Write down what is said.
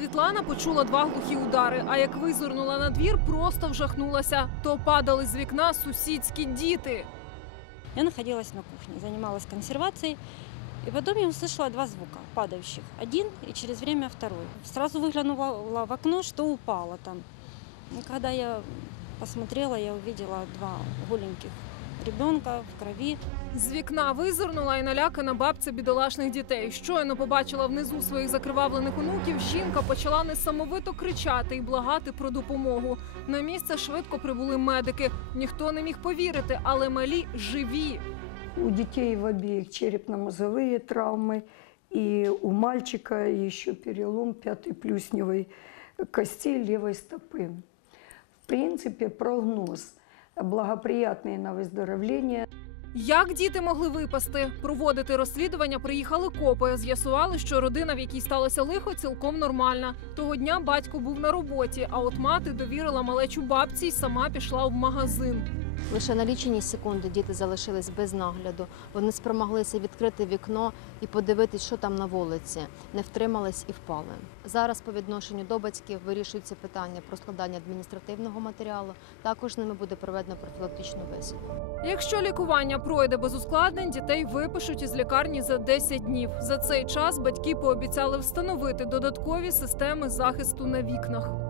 Світлана почула два глухі удари. А як визирнула на двір, просто вжахнулася. То падали з вікна сусідські діти. Я находилась на кухне, занималась консервацией. И потом я услышала два звука падающих. Один и через время второй. Сразу выглянула в окно, что упало там. И когда я посмотрела, я увидела два голеньких ребенка в крови. З вікна визирнула і налякана бабця бідолашних дітей. Щойно побачила внизу своїх закривавлених онуків. Жінка почала несамовито кричати і благати про допомогу. На місце швидко прибули медики. Ніхто не міг повірити, але малі живі. У детей в обеих черепно-мозговые травмы, и у мальчика еще перелом пятой плюсневой кости левой стопы. В принципе, прогноз благоприятный на выздоровление. Як діти могли випасти? Проводити розслідування приїхали копи. З'ясували, що родина, в якій сталося лихо, цілком нормальна. Того дня батько був на роботі, а от мати довірила малечу бабці й сама пішла в магазин. Лише на лічені секунди діти залишились без нагляду. Вони спромоглися відкрити вікно і подивитись, що там на вулиці. Не втримались і впали. Зараз по відношенню до батьків вирішується питання про складання адміністративного матеріалу. Також ними буде проведено профілактичну бесіду. Якщо лікування пройде без ускладнень, дітей випишуть із лікарні за 10 днів. За цей час батьки пообіцяли встановити додаткові системи захисту на вікнах.